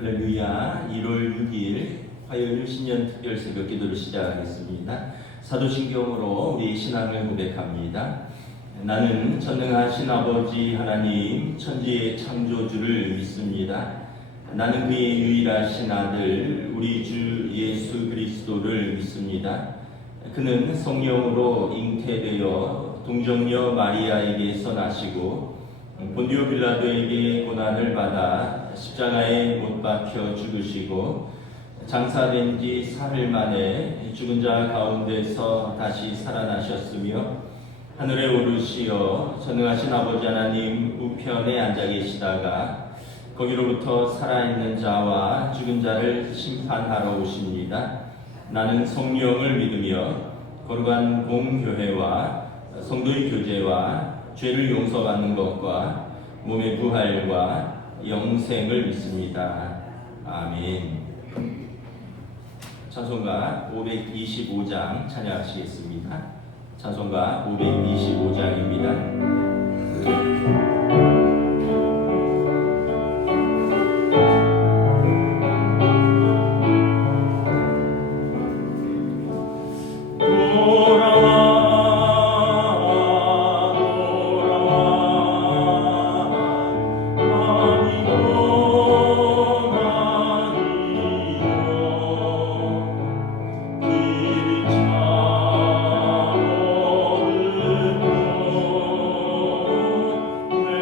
할렐루야. 1월 6일 화요일 신년 특별 새벽 기도를 시작하겠습니다. 사도신경으로 우리 신앙을 고백합니다. 나는 전능하신 아버지 하나님 천지의 창조주를 믿습니다. 나는 그의 유일하신 아들 우리 주 예수 그리스도를 믿습니다. 그는 성령으로 잉태되어 동정녀 마리아에게서 나시고 본디오 빌라도에게 고난을 받아 십자가에 못 박혀 죽으시고 장사된 지 사흘 만에 죽은 자 가운데서 다시 살아나셨으며 하늘에 오르시어 전능하신 아버지 하나님 우편에 앉아 계시다가 거기로부터 살아있는 자와 죽은 자를 심판하러 오십니다. 나는 성령을 믿으며 거룩한 공교회와 성도의 교제와 죄를 용서받는 것과 몸의 부활과 영생을 믿습니다. 아멘. 찬송가 525장 찬양하시겠습니다. 찬송가 525장입니다. 내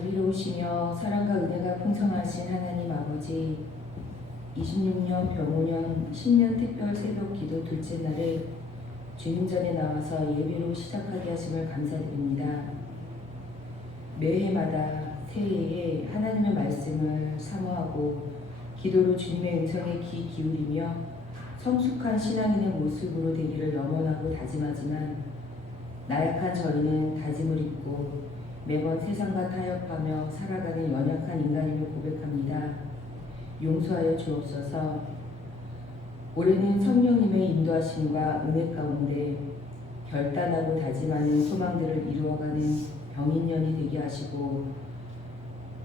자비로우시며 사랑과 은혜가 풍성하신 하나님 아버지, 26년 병오년 신년 특별 새벽 기도 둘째 날을 주님 전에 나와서 예배로 시작하게 하심을 감사드립니다. 매해마다 새해에 하나님의 말씀을 사모하고 기도로 주님의 음성에 귀 기울이며 성숙한 신앙인의 모습으로 되기를 염원하고 다짐하지만 나약한 저희는 다짐을 잊고 매번 세상과 타협하며 살아가는 연약한 인간임을 고백합니다. 용서하여 주옵소서. 올해는 성령님의 인도하심과 은혜 가운데 결단하고 다짐하는 소망들을 이루어가는 병인년이 되게 하시고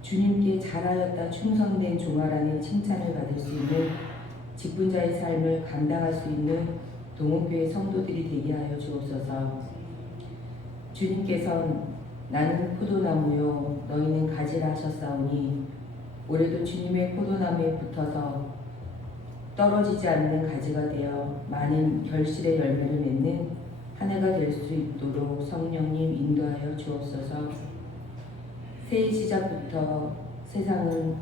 주님께 잘하였다 충성된 종아라는 칭찬을 받을 수 있는 직분자의 삶을 감당할 수 있는 동원교회 성도들이 되게 하여 주옵소서. 주님께서는 나는 포도나무요 너희는 가지라 하셨사오니 올해도 주님의 포도나무에 붙어서 떨어지지 않는 가지가 되어 많은 결실의 열매를 맺는 한 해가 될 수 있도록 성령님 인도하여 주옵소서. 새해 시작부터 세상은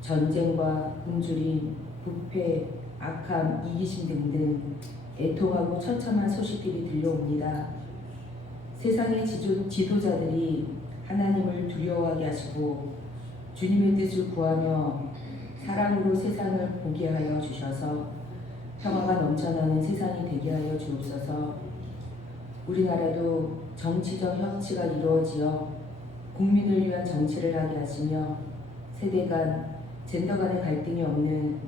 전쟁과 굶주림, 부패, 악함, 이기심 등등 애통하고 처참한 소식들이 들려옵니다. 세상의 지도자들이 하나님을 두려워하게 하시고 주님의 뜻을 구하며 사랑으로 세상을 보게 하여 주셔서 평화가 넘쳐나는 세상이 되게 하여 주옵소서. 우리나라도 정치적 협치가 이루어지어 국민을 위한 정치를 하게 하시며 세대 간, 젠더 간의 갈등이 없는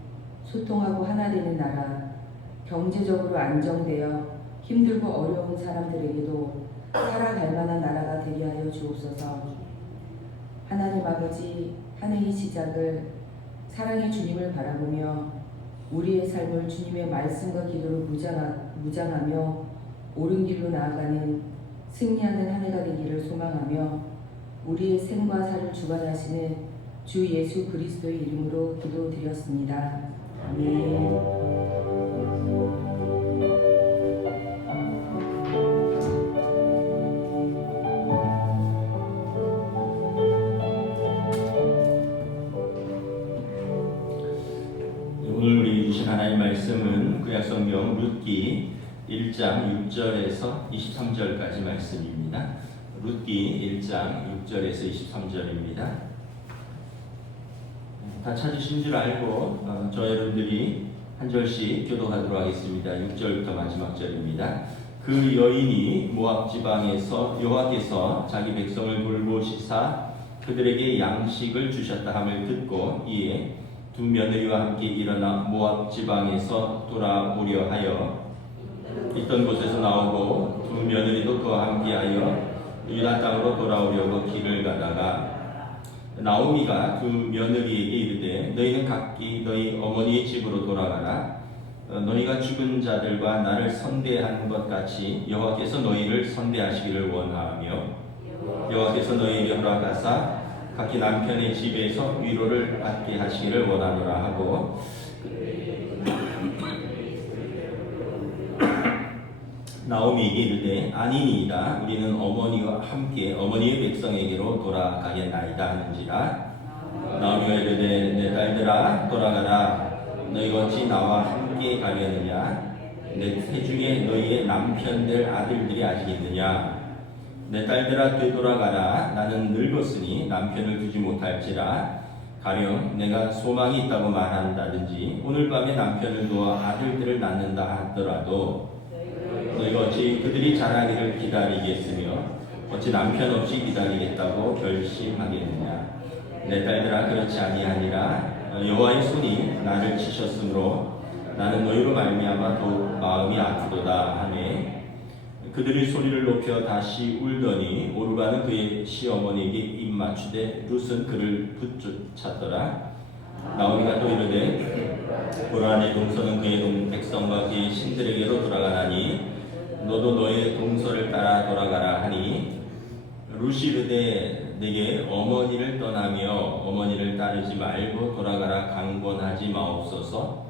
소통하고 하나 되는 나라, 경제적으로 안정되어 힘들고 어려운 사람들에게도 살아갈 만한 나라가 되게 하여 주옵소서. 하나님 아버지, 한 해의 시작을 사랑의 주님을 바라보며 우리의 삶을 주님의 말씀과 기도로 무장하며 옳은 길로 나아가는 승리하는 한 해가 되기를 소망하며 우리의 생과 사를 주관하시는 주 예수 그리스도의 이름으로 기도드렸습니다. 아멘. 오늘 우리 주신 하나님 말씀은 구약성경 룻기 1장 6절에서 23절까지 말씀입니다. 룻기 1장 6절에서 23절입니다. 다 찾으신 줄 알고 저 여러분들이 한 절씩 교독하도록 하겠습니다. 6절부터 마지막 절입니다. 그 여인이 모압 지방에서 여호와께서 자기 백성을 돌보시사 그들에게 양식을 주셨다 함을 듣고 이에 두 며느리와 함께 일어나 모압 지방에서 돌아오려 하여 있던 곳에서 나오고 두 며느리도 그와 함께하여 유다 땅으로 돌아오려고 길을 가다가 나오미가 두 며느리에게 이르되 너희는 각기 너희 어머니의 집으로 돌아가라. 너희가 죽은 자들과 나를 선대한 것 같이 여호와께서 너희를 선대하시기를 원하며 여호와께서 너희에게 허락하사 각기 남편의 집에서 위로를 받게 하시기를 원하노라 하고 나오미에게 이르되 아니니이다. 우리는 어머니와 함께 어머니의 백성에게로 돌아가겠나이다 하는지라. 나오미가 이르되 내 딸들아 돌아가라. 너희가 어찌 나와 함께 가려느냐. 내 태중에 너희의 남편들 아들들이 아직 있느냐. 내 딸들아 되돌아가라. 나는 늙었으니 남편을 두지 못할지라. 가령 내가 소망이 있다고 말한다든지 오늘 밤에 남편을 두어 아들들을 낳는다 하더라도 너희가 어찌 그들이 자라기를 기다리겠으며 어찌 남편 없이 기다리겠다고 결심하겠느냐. 내 딸들아 그렇지 아니하니라. 여호와의 손이 나를 치셨으므로 나는 너희로 말미암아 더욱 마음이 아프도다 하매 그들이 소리를 높여 다시 울더니 오르바는 그의 시어머니에게 입맞추되 룻은 그를 붙쫓았더라. 나오미가 또 이르되 보라 내 동서는 그의 백성과 그의 신들에게로 돌아가나니 너도 너의 동서를 따라 돌아가라 하니 룻이 이르되 내게 어머니를 떠나며 어머니를 따르지 말고 돌아가라 강권하지 마옵소서.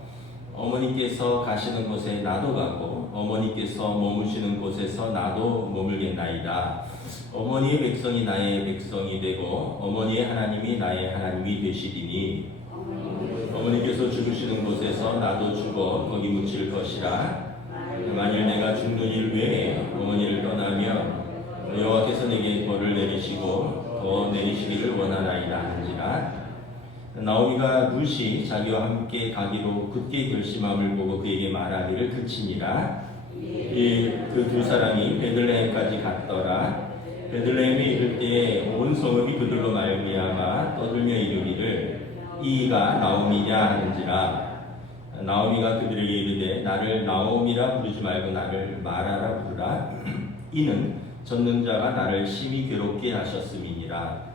어머니께서 가시는 곳에 나도 가고 어머니께서 머무시는 곳에서 나도 머물겠나이다. 어머니의 백성이 나의 백성이 되고 어머니의 하나님이 나의 하나님이 되시리니 어머니께서 죽으시는 곳에서 나도 죽어 거기 묻힐 것이라. 만일 내가 죽는 일 외에 어머니를 떠나며 여호와께서 내게 벌을 내리시고 더 내리시기를 원하나이다 하는지라. 나오미가 룻이 자기와 함께 가기로 굳게 결심함을 보고 그에게 말하기를 그치니라. 그 두 사람이 베들레헴까지 갔더라. 베들레헴에 이를 때에 온 성읍이 그들로 말미암아 떠들며 이르기를 이가 나오미냐 하는지라. 나오미가 그들에게 이르되 나를 나오미라 부르지 말고 나를 마라라 부르라. 이는 전능자가 나를 심히 괴롭게 하셨음이니라.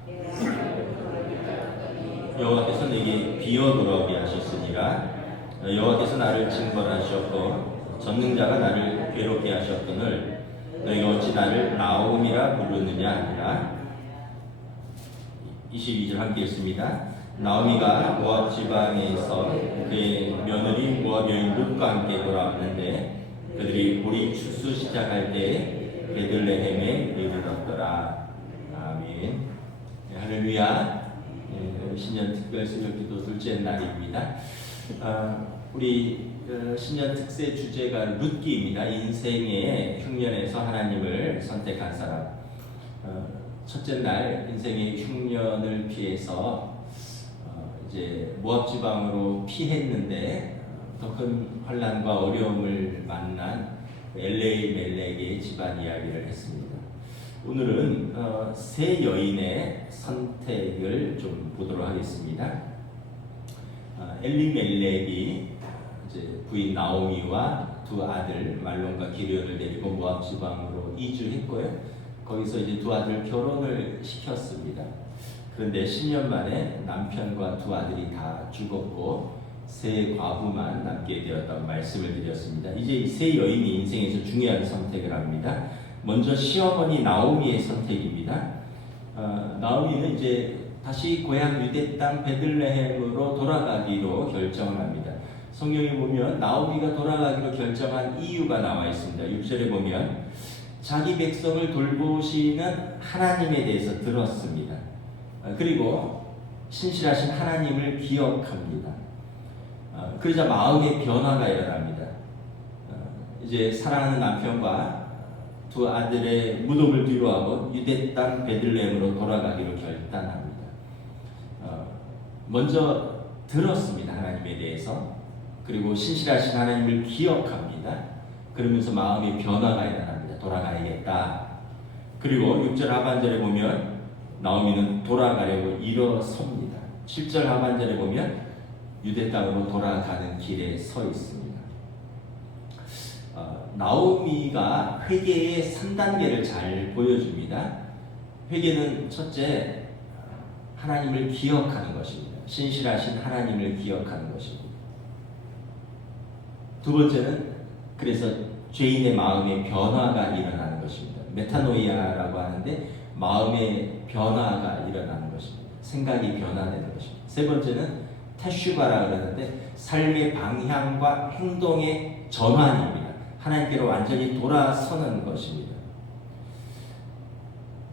여호와께서 내게 비어 돌아오게 하셨으니라. 여호와께서 나를 징벌하셨고 전능자가 나를 괴롭게 하셨거늘 너희가 어찌 나를 나오미라 부르느냐 하니라. 22절 함께 읽습니다. 나오미가 모압 지방에서 그의 며느리 모압 여인 룻과 함께 돌아왔는데 그들이 보리 추수 시작할 때에 베들레헴에 이르렀더라. 아멘. 할렐루야. 신년 특별 새벽기도 둘째 날입니다. 우리 신년 특세 주제가 룻기입니다. 인생의 흉년에서 하나님을 선택한 사람. 첫째 날 인생의 흉년을 피해서 이제 모압 지방으로 피했는데 더 큰 환난과 어려움을 만난 엘레멜렉의 집안 이야기를 했습니다. 오늘은 세 여인의 선택을 좀 보도록 하겠습니다. 엘리멜렉이 이제 부인 나오미와 두 아들 말론과 기르온을 데리고 모압 지방으로 이주했고요. 거기서 이제 두 아들 결혼을 시켰습니다. 그런데 10년 만에 남편과 두 아들이 다 죽었고 세 과부만 남게 되었다고 말씀을 드렸습니다. 이제 이 세 여인이 인생에서 중요한 선택을 합니다. 먼저 시어머니 나오미의 선택입니다. 나오미는 이제 다시 고향 유대 땅 베들레헴으로 돌아가기로 결정을 합니다. 성경에 보면 나오미가 돌아가기로 결정한 이유가 나와 있습니다. 6절에 보면 자기 백성을 돌보시는 하나님에 대해서 들었습니다. 그리고 신실하신 하나님을 기억합니다. 그러자 마음의 변화가 일어납니다. 이제 사랑하는 남편과 두 아들의 무덤을 뒤로하고 유대 땅 베들레헴으로 돌아가기로 결단합니다. 먼저 들었습니다. 하나님에 대해서. 그리고 신실하신 하나님을 기억합니다. 그러면서 마음의 변화가 일어납니다. 돌아가야겠다. 그리고 6절 하반절에 보면 나오미는 돌아가려고 일어섭니다. 7절 하반절에 보면 유대 땅으로 돌아가는 길에 서 있습니다. 나오미가 회개의 3단계를 잘 보여줍니다. 회개는 첫째, 하나님을 기억하는 것입니다. 신실하신 하나님을 기억하는 것입니다. 두 번째는 그래서 죄인의 마음의 변화가 일어나는 것입니다. 메타노이아라고 하는데 마음의 변화가 일어나는 것입니다. 생각이 변화되는 것입니다. 세 번째는 테슈바라 그러는데 삶의 방향과 행동의 전환입니다. 하나님께로 완전히 돌아서는 것입니다.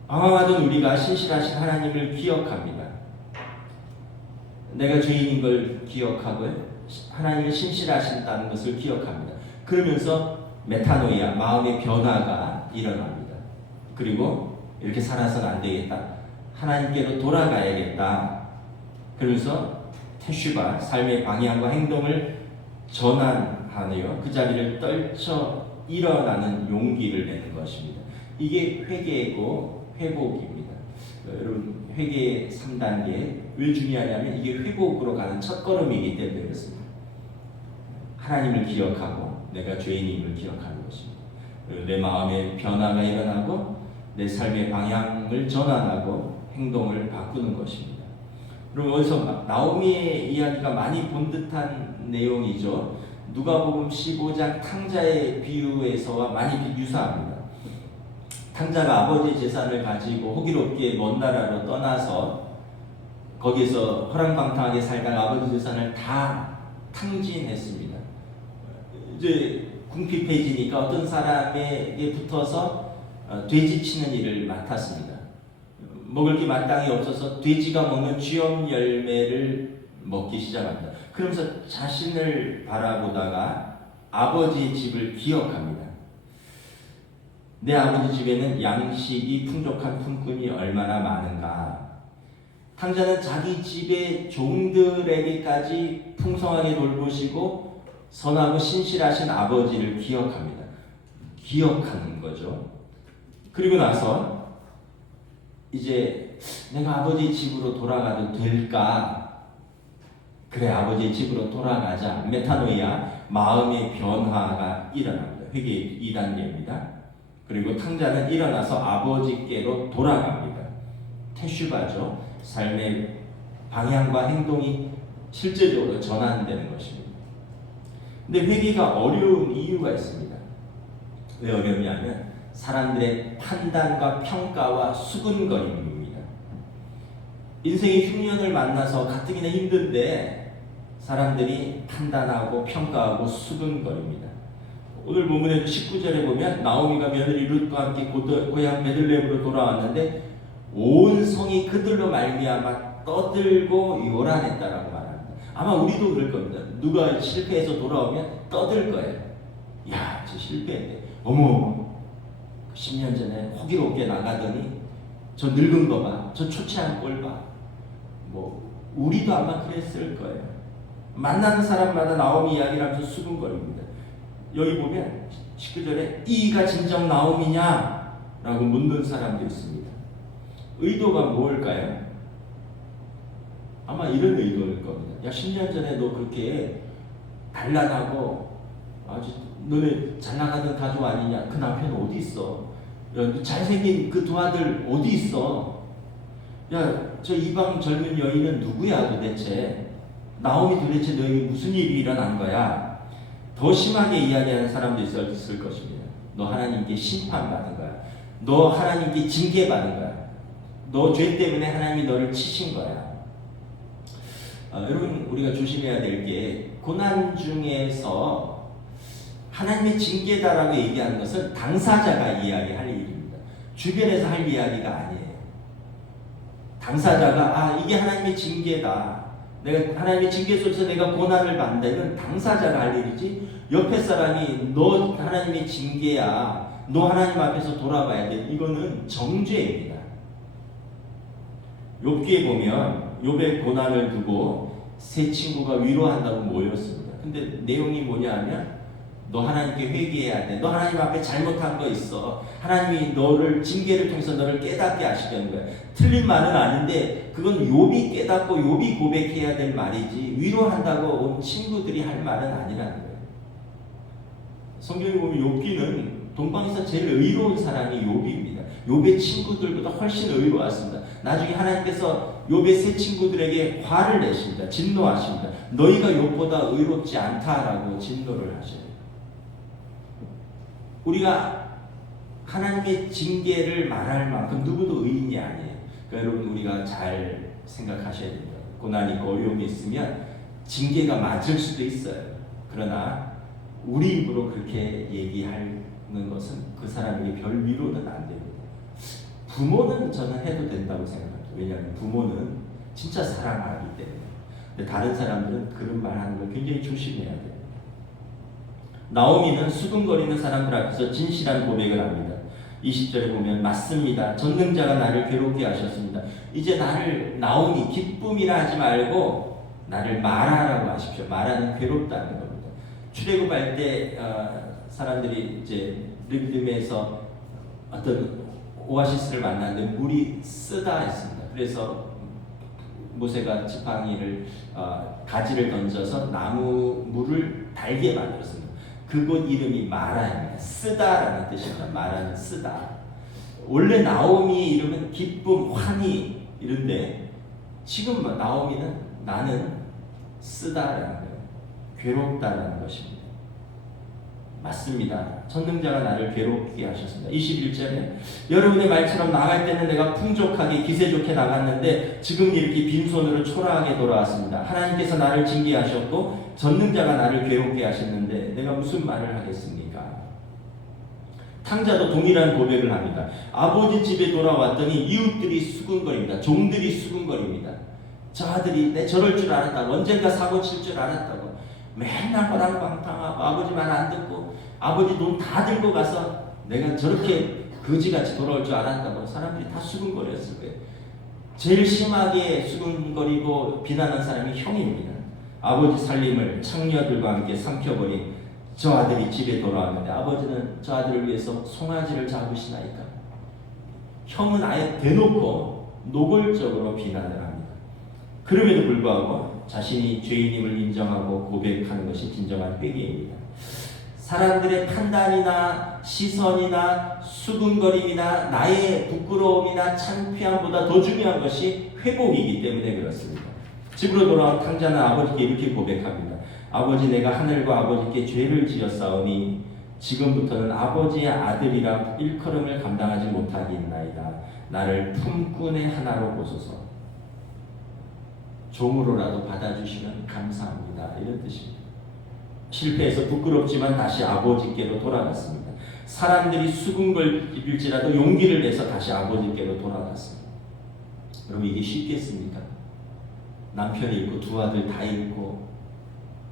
방황하던 우리가 신실하신 하나님을 기억합니다. 내가 죄인인 걸 기억하고요. 하나님이 신실하신다는 것을 기억합니다. 그러면서 메타노이아, 마음의 변화가 일어납니다. 그리고 이렇게 살아서는 안 되겠다. 하나님께로 돌아가야겠다. 그러면서 테슈바, 삶의 방향과 행동을 전환하네요. 그 자리를 떨쳐 일어나는 용기를 내는 것입니다. 이게 회개고 회복입니다. 여러분, 회개의 3단계 왜 중요하냐면 이게 회복으로 가는 첫걸음이기 때문에 그렇습니다. 하나님을 기억하고 내가 죄인임을 기억하는 것입니다. 그리고 내 마음의 변화가 일어나고 내 삶의 방향을 전환하고 행동을 바꾸는 것입니다. 그럼 어디서 나오미의 이야기가 많이 본 듯한 내용이죠. 누가복음 15장 탕자의 비유에서와 많이 유사합니다. 탕자가 아버지 재산을 가지고 호기롭게 먼 나라로 떠나서 거기서 허랑방탕하게 살다가 아버지 재산을 다 탕진했습니다. 이제 궁핍해지니까 어떤 사람에게 붙어서 돼지 치는 일을 맡았습니다. 먹을 게 마땅히 없어서 돼지가 먹는 쥐엄 열매를 먹기 시작합니다. 그러면서 자신을 바라보다가 아버지의 집을 기억합니다. 내 아버지 집에는 양식이 풍족한 품꾼이 얼마나 많은가. 탕자는 자기 집의 종들에게까지 풍성하게 돌보시고 선하고 신실하신 아버지를 기억합니다. 기억하는 거죠. 그리고 나서 이제 내가 아버지 집으로 돌아가도 될까? 그래, 아버지 집으로 돌아가자. 메타노이아, 마음의 변화가 일어납니다. 회개 2단계입니다. 그리고 탕자는 일어나서 아버지께로 돌아갑니다. 테슈바죠. 삶의 방향과 행동이 실제적으로 전환되는 것입니다. 근데 회개가 어려운 이유가 있습니다. 왜 어렵냐면 사람들의 판단과 평가와 수근거림입니다. 인생의 흉년을 만나서 가뜩이나 힘든데 사람들이 판단하고 평가하고 수근거립니다. 오늘 본문의 19절에 보면 나오미가 며느리 룻과 함께 고향 베들레헴으로 돌아왔는데 온 성이 그들로 말미암아 떠들고 요란했다라고 말합니다. 아마 우리도 그럴 겁니다. 누가 실패해서 돌아오면 떠들 거예요. 야, 저 실패했네. 어머, 10년 전에 호기롭게 나가더니 저 늙은 거 봐. 저 초췌한 꼴 봐. 우리도 아마 그랬을 거예요. 만나는 사람마다 나오미 이야기를 하면서 수근거립니다. 여기 보면 19절에 이가 진정 나오미냐? 라고 묻는 사람도 있습니다. 의도가 뭘까요? 아마 이런 의도일 겁니다. 야, 10년 전에 너 그렇게 단란하고 아주 너네 잘 나가던 가족 아니냐? 그 남편 어디 있어? 야, 잘생긴 그 두 아들 어디 있어? 야, 저 이방 젊은 여인은 누구야 도대체? 나오미 도대체 너에게 무슨 일이 일어난 거야? 더 심하게 이야기하는 사람도 있을 것입니다. 너 하나님께 심판받은 거야. 너 하나님께 징계받은 거야. 너 죄 때문에 하나님이 너를 치신 거야. 여러분, 우리가 조심해야 될 게 고난 중에서 하나님의 징계다라고 얘기하는 것은 당사자가 이야기할 일입니다. 주변에서 할 이야기가 아니에요. 당사자가 이게 하나님의 징계다. 내가 하나님의 징계 속에서 내가 고난을 받는다. 이건 당사자가 할 일이지. 옆에 사람이 너 하나님의 징계야. 너 하나님 앞에서 돌아봐야 돼. 이거는 정죄입니다. 욥기에 보면 욥의 고난을 두고 세 친구가 위로한다고 모였습니다. 근데 내용이 뭐냐 하면 너 하나님께 회개해야 돼. 너 하나님 앞에 잘못한 거 있어. 하나님이 너를 징계를 통해서 너를 깨닫게 하시려는 거야. 틀린 말은 아닌데 그건 욥이 깨닫고 욥이 고백해야 될 말이지 위로한다고 온 친구들이 할 말은 아니라는 거예요. 성경에 보면 욥기는 동방에서 제일 의로운 사람이 욥입니다. 욥의 친구들보다 훨씬 의로웠습니다. 나중에 하나님께서 욥의 세 친구들에게 화를 내십니다. 진노하십니다. 너희가 욥보다 의롭지 않다라고 진노를 하셔요. 우리가 하나님의 징계를 말할 만큼 누구도 의인이 아니에요. 그러니까 여러분, 우리가 잘 생각하셔야 됩니다. 고난이 있고 어려움이 있으면 징계가 맞을 수도 있어요. 그러나 우리 입으로 그렇게 얘기하는 것은 그 사람에게 별 위로는 안 됩니다. 부모는 저는 해도 된다고 생각합니다. 왜냐하면 부모는 진짜 사랑하기 때문에. 근데 다른 사람들은 그런 말 하는 걸 굉장히 조심해야 돼요. 나오미는 수근거리는 사람들 앞에서 진실한 고백을 합니다. 20절에 보면 맞습니다. 전능자가 나를 괴롭게 하셨습니다. 이제 나를 나오미 기쁨이라 하지 말고 나를 마라라고 하십시오. 마라는 괴롭다는 겁니다. 출애굽할 때 사람들이 이제 르비딤에서 어떤 오아시스를 만났는데 물이 쓰다 했습니다. 그래서 모세가 지팡이를 가지를 던져서 나무 물을 달게 만들었습니다. 그곳 이름이 마라입니다. 쓰다라는 뜻입니다. 마라는 쓰다. 원래 나오미의 이름은 기쁨, 환희 이런데 지금 나오미는 나는 쓰다라는 거예요. 괴롭다라는 것입니다. 맞습니다. 전능자가 나를 괴롭게 하셨습니다. 21절에 여러분의 말처럼 나갈 때는 내가 풍족하게 기세 좋게 나갔는데 지금 이렇게 빈손으로 초라하게 돌아왔습니다. 하나님께서 나를 징계하셨고 전능자가 나를 괴롭게 하셨는데 내가 무슨 말을 하겠습니까? 탕자도 동일한 고백을 합니다. 아버지 집에 돌아왔더니 이웃들이 수군거립니다. 종들이 수군거립니다. 저 아들이 내 저럴 줄 알았다고, 언젠가 사고 칠 줄 알았다고, 맨날 허랑방탕하고 아버지 말 안 듣고 아버지 돈 다 들고 가서 내가 저렇게 거지같이 돌아올 줄 알았다고 사람들이 다 수군거렸을 거예요. 제일 심하게 수군거리고 비난한 사람이 형입니다. 아버지 살림을 창녀들과 함께 삼켜버린 저 아들이 집에 돌아왔는데 아버지는 저 아들을 위해서 송아지를 잡으시나이까? 형은 아예 대놓고 노골적으로 비난을 합니다. 그럼에도 불구하고 자신이 죄인임을 인정하고 고백하는 것이 진정한 회개입니다. 사람들의 판단이나 시선이나 수군거림이나 나의 부끄러움이나 창피함보다 더 중요한 것이 회복이기 때문에 그렇습니다. 집으로 돌아온 탕자는 아버지께 이렇게 고백합니다. 아버지, 내가 하늘과 아버지께 죄를 지었사오니 지금부터는 아버지의 아들이라 일컬음을 감당하지 못하겠나이다. 나를 품꾼의 하나로 보소서. 종으로라도 받아주시면 감사합니다. 이런 뜻입니다. 실패해서 부끄럽지만 다시 아버지께로 돌아갔습니다. 사람들이 수군거릴지라도 용기를 내서 다시 아버지께로 돌아갔습니다. 그럼 이게 쉽겠습니까? 남편이 있고 두 아들 다 있고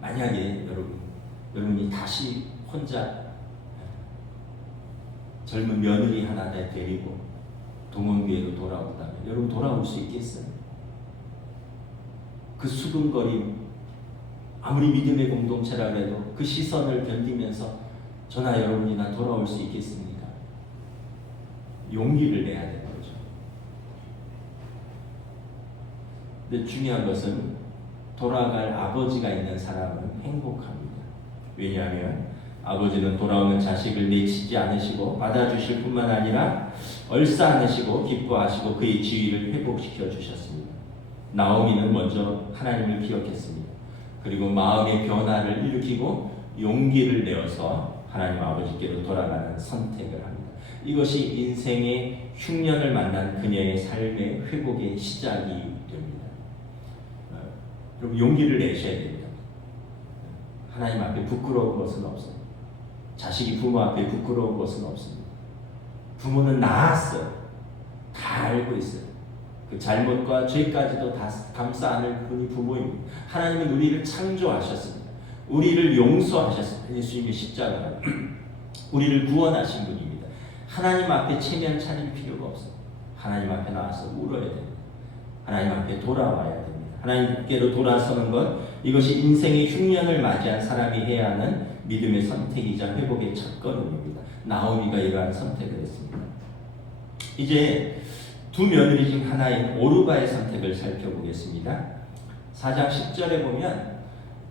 만약에 여러분이 다시 혼자 젊은 며느리 하나 데리고 동원교회로 돌아온다면 여러분 돌아올 수 있겠어요? 그 수군거림, 아무리 믿음의 공동체라 해도 그 시선을 견디면서 저나 여러분이나 돌아올 수 있겠습니까? 용기를 내야 되는 거죠. 근데 중요한 것은 돌아갈 아버지가 있는 사람은 행복합니다. 왜냐하면 아버지는 돌아오는 자식을 내치지 않으시고 받아주실 뿐만 아니라 얼싸안으시고 기뻐하시고 그의 지위를 회복시켜 주셨습니다. 나오미는 먼저 하나님을 기억했습니다. 그리고 마음의 변화를 일으키고 용기를 내어서 하나님 아버지께로 돌아가는 선택을 합니다. 이것이 인생의 흉년을 만난 그녀의 삶의 회복의 시작이 됩니다. 여러분 용기를 내셔야 됩니다. 하나님 앞에 부끄러운 것은 없어요. 자식이 부모 앞에 부끄러운 것은 없습니다. 부모는 낳았어요. 다 알고 있어요. 그 잘못과 죄까지도 다 감싸 안을 분이 부모입니다. 하나님은 우리를 창조하셨습니다. 우리를 용서하셨습니다. 예수님의 십자가로 우리를 구원하신 분입니다. 하나님 앞에 체면 차릴 필요가 없어요. 하나님 앞에 나와서 울어야 됩니다. 하나님 앞에 돌아와야 됩니다. 하나님께로 돌아서는 것, 이것이 인생의 흉년을 맞이한 사람이 해야 하는 믿음의 선택이자 회복의 첫 걸음입니다. 나오미가 이러한 선택을 했습니다. 이제 두 며느리 중 하나인 오르바의 선택을 살펴보겠습니다. 4장 10절에 보면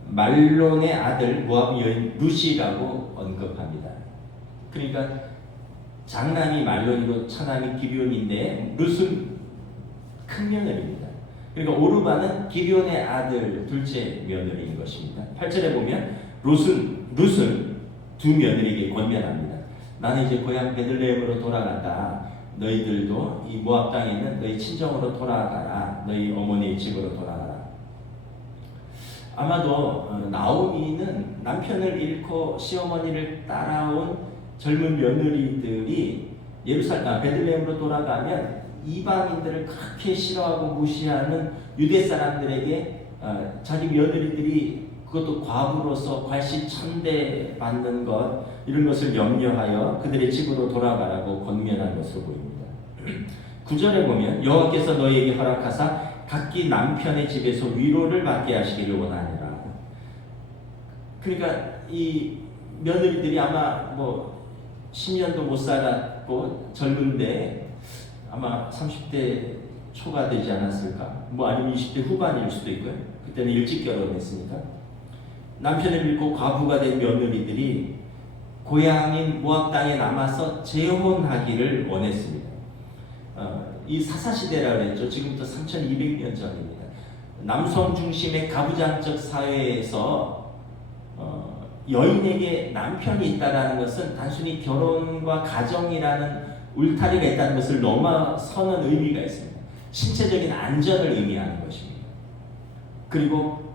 말론의 아들 모압 여인 루시라고 언급합니다. 그러니까 장남이 말론이고 차남이 기럧인데 룻은 큰 며느리입니다. 그러니까 오르바는 기럧의 아들 둘째 며느리인 것입니다. 8절에 보면 룻은 두 며느리에게 권면합니다. 나는 이제 고향 베들레헴으로 돌아간다. 너희들도 이 모압 땅에 있는 너희 친정으로 돌아가라. 너희 어머니의 집으로 돌아가라. 아마도 나오미는 남편을 잃고 시어머니를 따라온 젊은 며느리들이 베들레헴으로 돌아가면 이방인들을 그렇게 싫어하고 무시하는 유대 사람들에게 자기 며느리들이 그것도 과부로서 괄시천대 받는 것, 이런 것을 염려하여 그들의 집으로 돌아가라고 권면한 것으로 보입니다. 9절에 보면 여호와께서 너희에게 허락하사 각기 남편의 집에서 위로를 받게 하시기를 원하니라. 그러니까 이 며느리들이 아마 10년도 못 살았고 젊은데 아마 30대 초가 되지 않았을까? 아니면 20대 후반일 수도 있고요. 그때는 일찍 결혼했으니까. 남편을 잃고 과부가 된 며느리들이 고향인 모압 땅에 남아서 재혼하기를 원했습니다. 이 사사시대라고 했죠. 지금부터 3200년 전입니다. 남성 중심의 가부장적 사회에서 여인에게 남편이 있다라는 것은 단순히 결혼과 가정이라는 울타리가 있다는 것을 넘어서는 의미가 있습니다. 신체적인 안전을 의미하는 것입니다. 그리고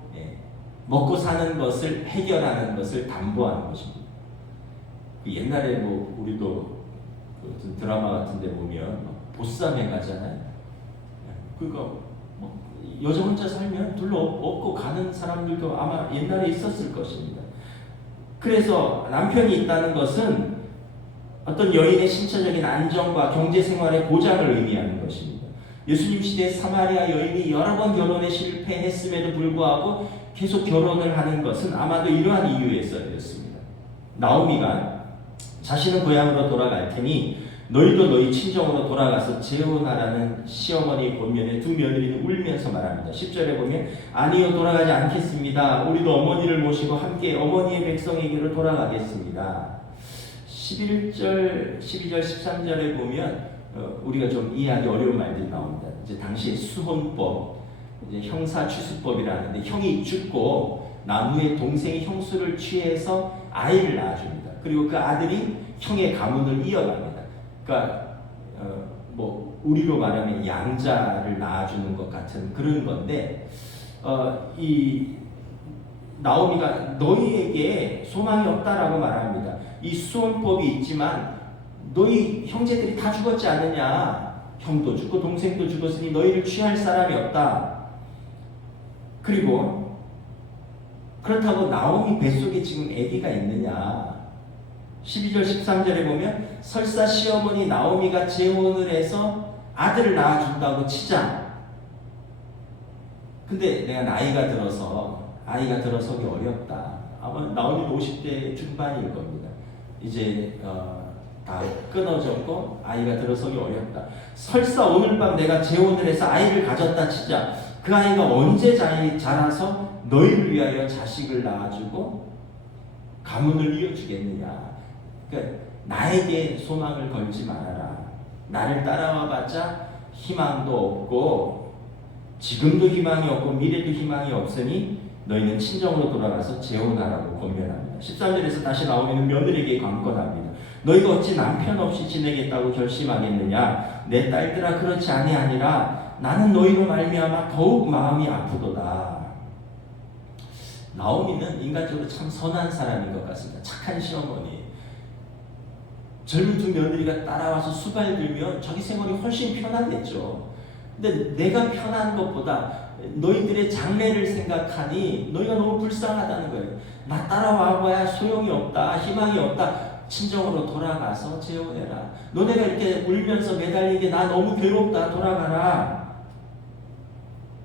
먹고 사는 것을 해결하는 것을 담보하는 것입니다. 옛날에 뭐 우리도 그 드라마 같은데 보면 보쌈에 가잖아요. 그러니까 뭐 여자 혼자 살면 둘러 업고 가는 사람들도 아마 옛날에 있었을 것입니다. 그래서 남편이 있다는 것은 어떤 여인의 신체적인 안정과 경제 생활의 보장을 의미하는 것입니다. 예수님 시대 사마리아 여인이 여러 번 결혼에 실패했음에도 불구하고 계속 결혼을 하는 것은 아마도 이러한 이유에서였습니다. 나오미가 자신은 고향으로 돌아갈 테니 너희도 너희 친정으로 돌아가서 재혼하라는 시어머니 본면에 두 며느리는 울면서 말합니다. 10절에 보면 아니요 돌아가지 않겠습니다. 우리도 어머니를 모시고 함께 어머니의 백성에게로 돌아가겠습니다. 11절, 12절, 13절에 보면 우리가 좀 이해하기 어려운 말들이 나옵니다. 이제 당시 수혼법, 이제 형사취수법이라는데 형이 죽고 나무의 동생이 형수를 취해서 아이를 낳아줍니다. 그리고 그 아들이 형의 가문을 이어갑니다. 그러니까 뭐 우리로 말하면 양자를 낳아주는 것 같은 그런 건데 이 나오미가 너희에게 소망이 없다라고 말합니다. 이 수혼법이 있지만 너희 형제들이 다 죽었지 않느냐? 형도 죽고 동생도 죽었으니 너희를 취할 사람이 없다. 그리고 그렇다고 나오미 뱃속에 지금 아기가 있느냐? 12절 13절에 보면 설사 시어머니 나오미가 재혼을 해서 아들을 낳아준다고 치자. 근데 내가 나이가 들어서 아이가 들어서기 어렵다. 아마 나오미 50대 중반일 겁니다. 이제 다 끊어졌고 아이가 들어서기 어렵다. 설사 오늘 밤 내가 재혼을 해서 아이를 가졌다 치자. 그 아이가 언제 자라서 너희를 위하여 자식을 낳아주고 가문을 이어주겠느냐. 그러니까 나에게 소망을 걸지 말아라. 나를 따라와봤자 희망도 없고 지금도 희망이 없고 미래도 희망이 없으니 너희는 친정으로 돌아가서 재혼하라고 권면합니다. 13절에서 다시 나오면 며느리에게 관건합니다. 너희가 어찌 남편 없이 지내겠다고 결심하겠느냐. 내 딸들아 그렇지 아니하니라. 나는 너희로 말미암아 더욱 마음이 아프도다. 나오미는 인간적으로 참 선한 사람인 것 같습니다. 착한 시어머니. 젊은 두 며느리가 따라와서 수발들면 자기 생활이 훨씬 편하겠죠. 근데 내가 편한 것보다 너희들의 장래를 생각하니 너희가 너무 불쌍하다는 거예요. 나 따라와 봐야 소용이 없다. 희망이 없다. 친정으로 돌아가서 재혼해라. 너네가 이렇게 울면서 매달리게 나 너무 괴롭다. 돌아가라.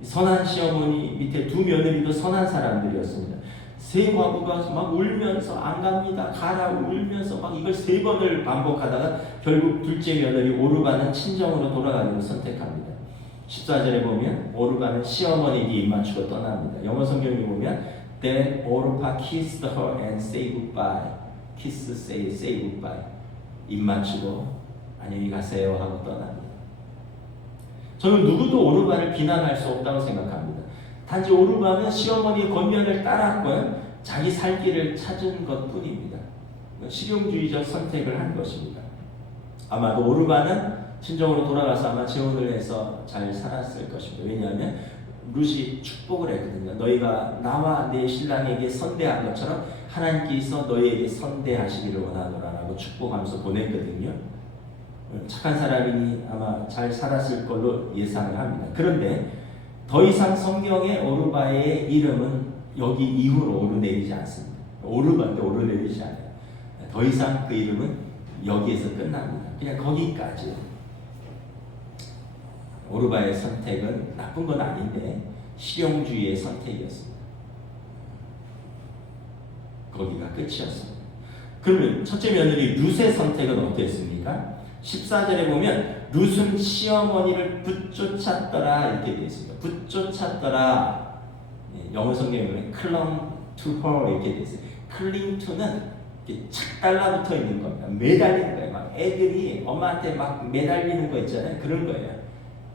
선한 시어머니 밑에 두 며느리도 선한 사람들이었습니다. 세 과부가 막 울면서 안 갑니다. 가라 울면서 막 이걸 3번을 반복하다가 결국 둘째 며느리 오르바는 친정으로 돌아가기로 선택합니다. 14절에 보면 오르바는 시어머니 뒤 입맞추고 떠납니다. 영어 성경에 보면 Then Orpah kissed her and say goodbye. Kiss, say goodbye. 입맞추고 안녕히 가세요 하고 떠납니다. 저는 누구도 오르바를 비난할 수 없다고 생각합니다. 단지 오르바는 시어머니의 권면을 따랐고요. 자기 살 길을 찾은 것뿐입니다. 실용주의적 선택을 한 것입니다. 아마도 오르바는 친정으로 돌아가서 아마 재혼을 해서 잘 살았을 것입니다. 왜냐하면 룻이 축복을 했거든요. 너희가 나와 내 신랑에게 선대한 것처럼 하나님께서 너희에게 선대하시기를 원하노라라고 축복하면서 보냈거든요. 착한 사람이니 아마 잘 살았을 걸로 예상을 합니다. 그런데 더 이상 성경의 오르바의 이름은 여기 이후로 오르내리지 않습니다. 오르바인데 오르내리지 않아요. 더 이상 그 이름은 여기에서 끝납니다. 그냥 거기까지. 오르바의 선택은 나쁜 건 아닌데 실용주의의 선택이었습니다. 거기가 끝이었습니다. 그러면 첫째 며느리 룻의 선택은 어땠습니까? 14절에 보면 룻은 시어머니를 붙쫓았더라 이렇게 되어 있습니다. 붙쫓았더라. 영어 성경에 보면 clung to her 이렇게 되어 있어요. cling to는 이렇게 착 달라붙어 있는 겁니다. 매달리는 거예요. 막 애들이 엄마한테 막 매달리는 거 있잖아요. 그런 거예요.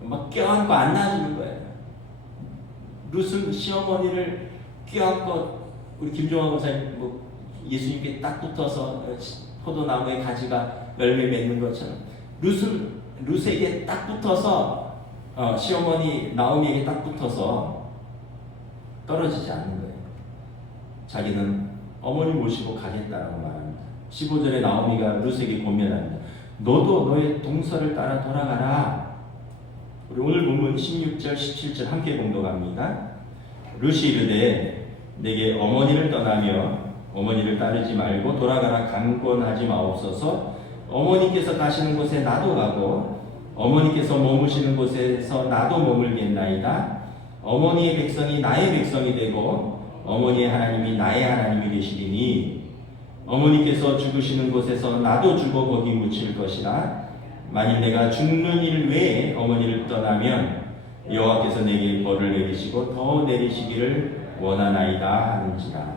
막 껴안고 안아주는 거예요. 룻은 시어머니를 껴안고 우리 김종환 권사님 뭐 예수님께 딱 붙어서 포도나무의 가지가 열매 맺는 것처럼 룻에게 딱 붙어서 시어머니 나오미에게 딱 붙어서 떨어지지 않는 거예요. 자기는 어머니 모시고 가겠다라고 말합니다. 15절에 나오미가 룻에게 권면합니다. 너도 너의 동서를 따라 돌아가라. 우리 오늘 본문 16절 17절 함께 봉독합니다. 룻이 이르되 내게 어머니를 떠나며 어머니를 따르지 말고 돌아가라 강권하지 마옵소서. 어머니께서 가시는 곳에 나도 가고 어머니께서 머무시는 곳에서 나도 머물겠나이다. 어머니의 백성이 나의 백성이 되고 어머니의 하나님이 나의 하나님이 되시리니 어머니께서 죽으시는 곳에서 나도 죽어 거기 묻힐 것이라. 만일 내가 죽는 일 외에 어머니를 떠나면 여호와께서 내게 벌을 내리시고 더 내리시기를 원하나이다 하는지라.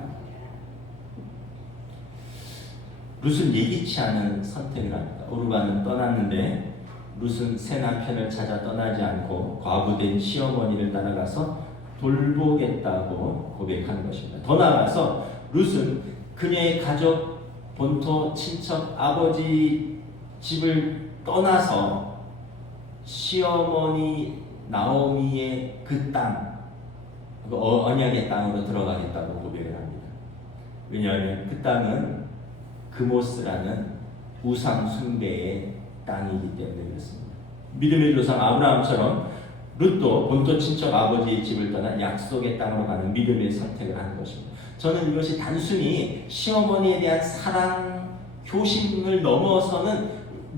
룻은 예기치 않은 선택을 합니다. 오르바는 떠났는데 룻은 새 남편을 찾아 떠나지 않고 과부된 시어머니를 따라가서 돌보겠다고 고백하는 것입니다. 더 나아가서 룻은 그녀의 가족, 본토, 친척, 아버지 집을 떠나서 시어머니 나오미의 그 땅, 언약의 땅으로 들어가겠다고 고백을 합니다. 왜냐하면 그 땅은 그모스라는 우상 숭배의 땅이기 때문에 그렇습니다. 믿음의 조상 아브라함처럼 룻도 본토 친척 아버지의 집을 떠나 약속의 땅으로 가는 믿음의 선택을 하는 것입니다. 저는 이것이 단순히 시어머니에 대한 사랑, 효심을 넘어서는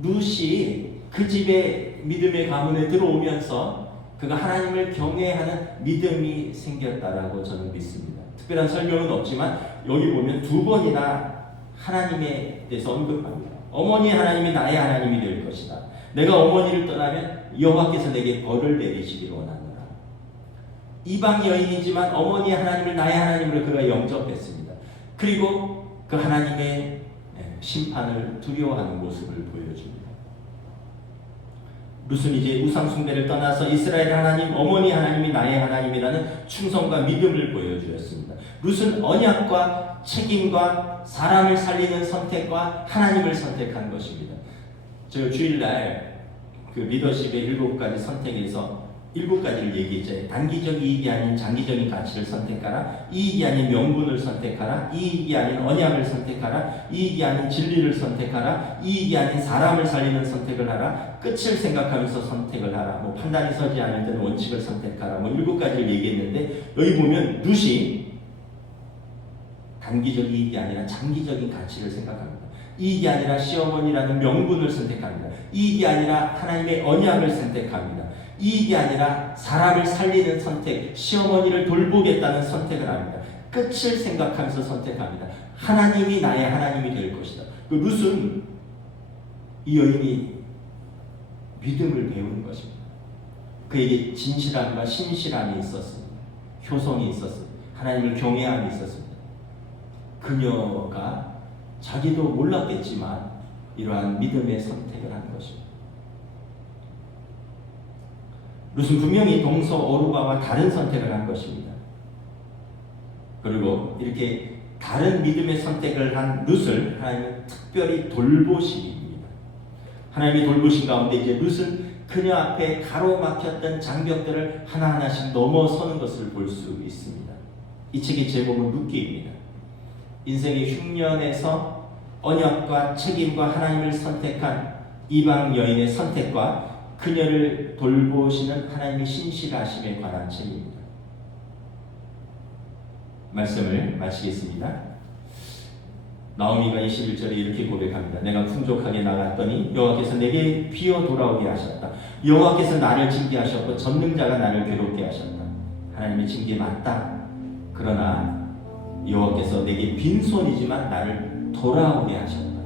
룻이 그 집에 믿음의 가문에 들어오면서 그가 하나님을 경외하는 믿음이 생겼다라고 저는 믿습니다. 특별한 설명은 없지만 여기 보면 두 번이나 하나님에 대해서 언급합니다. 어머니의 하나님이 나의 하나님이 될 것이다. 내가 어머니를 떠나면 여호와께서 내게 벌을 내리시기를 원하노라. 이방 여인이지만 어머니의 하나님을 나의 하나님으로 그가 영접했습니다. 그리고 그 하나님의 심판을 두려워하는 모습을 보여줍니다. 룻은 이제 우상 숭배를 떠나서 이스라엘 하나님, 어머니 하나님이 나의 하나님이라는 충성과 믿음을 보여주었습니다. 룻은 언약과 책임과 사람을 살리는 선택과 하나님을 선택한 것입니다. 저 주일날 그 리더십의 7가지 선택에서 7가지를 얘기했잖아요. 단기적 이익이 아닌 장기적인 가치를 선택하라. 이익이 아닌 명분을 선택하라. 이익이 아닌 언약을 선택하라. 이익이 아닌 진리를 선택하라. 이익이 아닌 사람을 살리는 선택을 하라. 끝을 생각하면서 선택을 하라. 뭐 판단이 서지 않을 때는 원칙을 선택하라. 뭐 7가지를 얘기했는데 여기 보면 룻이 단기적 이익이 아니라 장기적인 가치를 생각합니다. 이익이 아니라 시어머니라는 명분을 선택합니다. 이익이 아니라 하나님의 언약을 선택합니다. 이익이 아니라 사람을 살리는 선택, 시어머니를 돌보겠다는 선택을 합니다. 끝을 생각하면서 선택합니다. 하나님이 나의 하나님이 될 것이다. 그 룻은 이 여인이 믿음을 배우는 것입니다. 그에게 진실함과 신실함이 있었습니다. 효성이 있었습니다. 하나님을 경외함이 있었습니다. 그녀가 자기도 몰랐겠지만 이러한 믿음의 선택을 한 것입니다. 룻은 분명히 동서 오르바와 다른 선택을 한 것입니다. 그리고 이렇게 다른 믿음의 선택을 한 룻을 하나님은 특별히 돌보십니다. 하나님이 돌보신 가운데 이제 룻은 그녀 앞에 가로막혔던 장벽들을 하나하나씩 넘어서는 것을 볼 수 있습니다. 이 책의 제목은 룻기입니다. 인생의 흉년에서 언약과 책임과 하나님을 선택한 이방 여인의 선택과 그녀를 돌보시는 하나님의 신실하심에 관한 책입니다. 말씀을 마치겠습니다. 나오미가 21절에 이렇게 고백합니다. 내가 풍족하게 나갔더니 여호와께서 내게 비어 돌아오게 하셨다. 여호와께서 나를 징계하셨고 전능자가 나를 괴롭게 하셨다. 하나님의 징계 맞다. 그러나 여호와께서 내게 빈손이지만 나를 돌아오게 하셨다.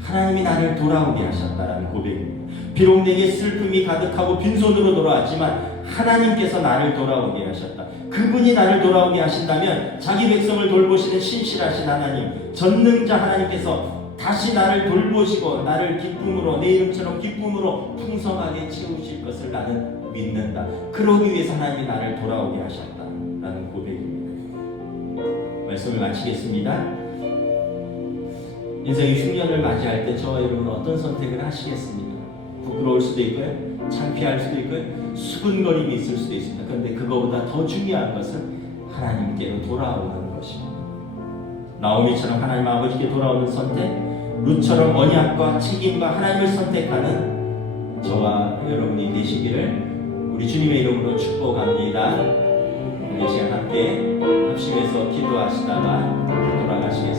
하나님이 나를 돌아오게 하셨다라는 고백입니다. 비록 내게 슬픔이 가득하고 빈손으로 돌아왔지만 하나님께서 나를 돌아오게 하셨다. 그분이 나를 돌아오게 하신다면 자기 백성을 돌보시는 신실하신 하나님, 전능자 하나님께서 다시 나를 돌보시고 나를 기쁨으로, 내 이름처럼 기쁨으로 풍성하게 채우실 것을 나는 믿는다. 그러기 위해서 하나님이 나를 돌아오게 하셨다라는 고백입니다. 말씀을 마치겠습니다. 인생의 흉년을 맞이할 때 저와 여러분은 어떤 선택을 하시겠습니까? 부끄러울 수도 있고요, 창피할 수도 있고요, 수근거림이 있을 수도 있습니다. 그런데 그거보다 더 중요한 것은 하나님께로 돌아오는 것입니다. 나오미처럼 하나님 아버지께 돌아오는 선택, 룻처럼 언약과 책임과 하나님을 선택하는 저와 여러분이 되시기를 우리 주님의 이름으로 축복합니다. 우리 시간 함께 합심해서 기도하시다가 돌아가시겠습니다.